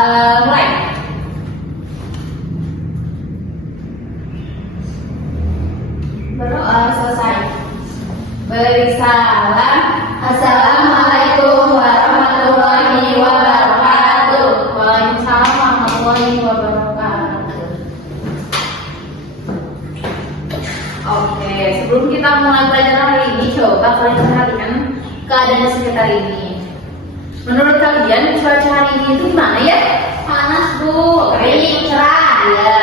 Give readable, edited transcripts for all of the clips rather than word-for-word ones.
Mulai. Berdoa selesai. Beri salam. Assalamualaikum warahmatullahi wabarakatuh. Waalaikumsalam warahmatullahi wabarakatuh. Oke, sebelum kita mulai pelajaran hari ini, coba kalian perhatikan keadaan sekitar ini. Menurut kalian cuaca hari ini itu gimana ya? Panas bu, kering, cerah ya.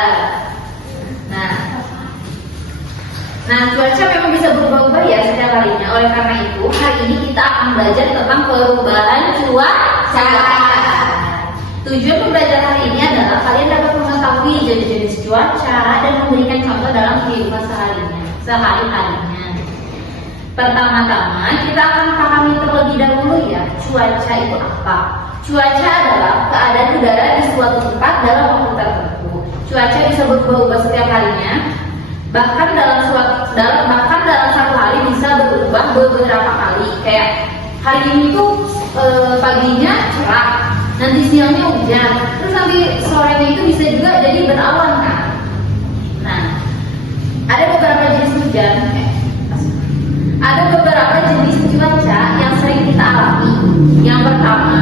Nah, cuaca memang bisa berubah-ubah ya setiap harinya. Oleh karena itu, hari ini kita akan belajar tentang perubahan cuaca. Tujuan pembelajaran hari ini adalah kalian dapat mengetahui jenis-jenis cuaca dan memberikan contoh dalam kehidupan sehari-harinya. Pertama-tama, kita akan pahami terlebih dahulu ya, cuaca itu apa? Cuaca adalah keadaan udara di suatu tempat dalam waktu tertentu. Cuaca bisa berubah-ubah setiap harinya. Bahkan dalam satu hari bisa berubah beberapa kali. Kayak hari ini tuh paginya cerah, nanti siangnya hujan, terus nanti sorenya itu bisa juga jadi berawan kan. Nah, ada beberapa jenis hujan, ada beberapa jenis cuaca yang sering kita alami. Yang pertama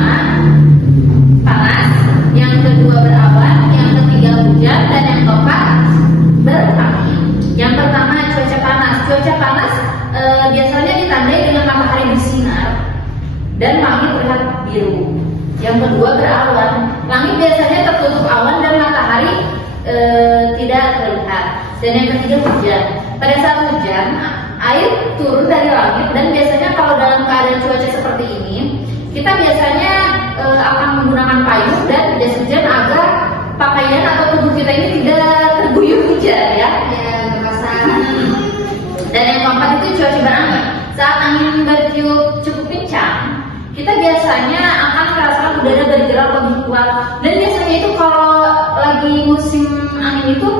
panas, yang kedua berawan, yang ketiga hujan, dan yang keempat berangin. Yang pertama cuaca panas. Cuaca panas biasanya ditandai dengan matahari bersinar dan langit terlihat biru. Yang kedua berawan. Langit biasanya tertutup awan dan matahari tidak terlihat. Dan yang ketiga hujan. Pada saat hujan, air turun dari langit dan biasanya kalau dalam keadaan cuaca seperti ini, kita biasanya akan menggunakan payung dan jas hujan agar pakaian atau tubuh kita ini tidak terguyur hujan ya. Dan yang keempat itu cuaca berangin. Saat angin bertiup cukup kencang, kita biasanya akan merasakan udara bergerak lebih kuat. Dan biasanya itu kalau lagi musim angin itu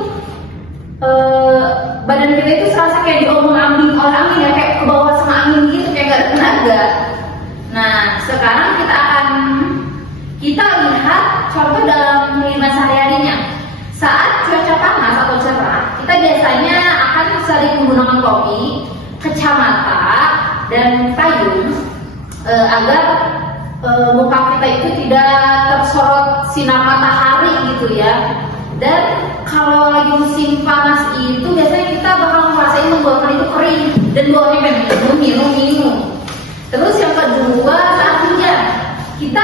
badan kita itu serasa kayak diombang-ambing oleh angin ya, kayak ke bawah sama angin gitu, kayak gak ada tenaga. Nah, sekarang kita lihat contoh dalam kehidupan sehari-harinya. Saat cuaca panas atau cerah, kita biasanya akan sering menggunakan topi, kacamata, dan payung agar muka kita itu tidak tersorot sinar matahari gitu ya. Dan kalau lagi musim panas itu biasanya kita bakal ngerasain tenggorokan itu kering dan bawahnya kayak minum. Terus yang kedua saat hujan, kita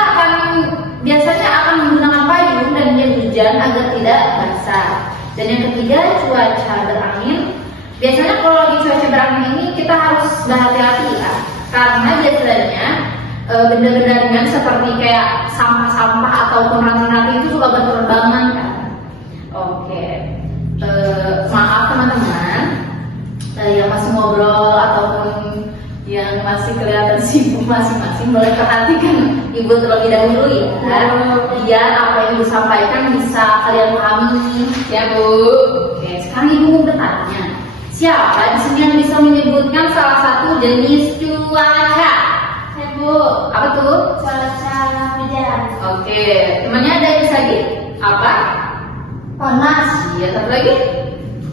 biasanya akan menggunakan payung dan jas hujan agar tidak basah. Dan yang ketiga cuaca berangin. Biasanya kalau lagi cuaca berangin ini kita harus berhati-hati ya, karena biasanya benda-benda ringan seperti kayak sampah-sampah ataupun ranting-ranting itu suka berterbangan kan. Oke, maaf teman-teman yang masih ngobrol ataupun yang masih kelihatan sibuk masing-masing, boleh perhatikan ibu terlebih dahulu ya, biar apa yang disampaikan bisa kalian pahami ya bu. Oke, sekarang ibu mau bertanya, siapa di sini yang bisa menyebutkan salah satu jenis cuaca? Saya bu. Apa tuh? Cuaca hujan. Oke, temannya ada yang bisa gitu? Apa? Panas. Iya, satu lagi?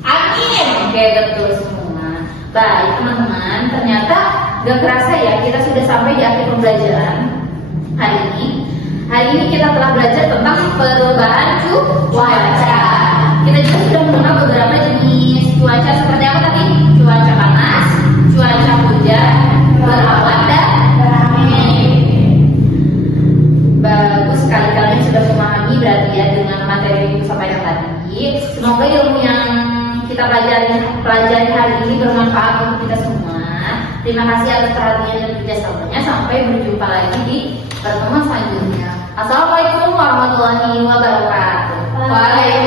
Angin. Oke, betul semua. Baik teman-teman, ternyata gak kerasa ya kita sudah sampai di akhir pembelajaran hari ini. Hari ini kita telah belajar tentang perubahan cuaca. Kita juga sudah mengenal beberapa jenis cuaca seperti apa tadi? Cuaca panas, cuaca hujan, berawan, dan berangin. Bagus sekali, kalian sudah memahami berarti ya dengan materi yang disampaikan tadi. Semoga ilmu yang kita pelajari hari ini bermanfaat untuk kita semua. Terima kasih atas perhatian dan kerjasamanya. Sampai berjumpa lagi di pertemuan selanjutnya. Assalamualaikum warahmatullahi wabarakatuh. Waalaikumsalam.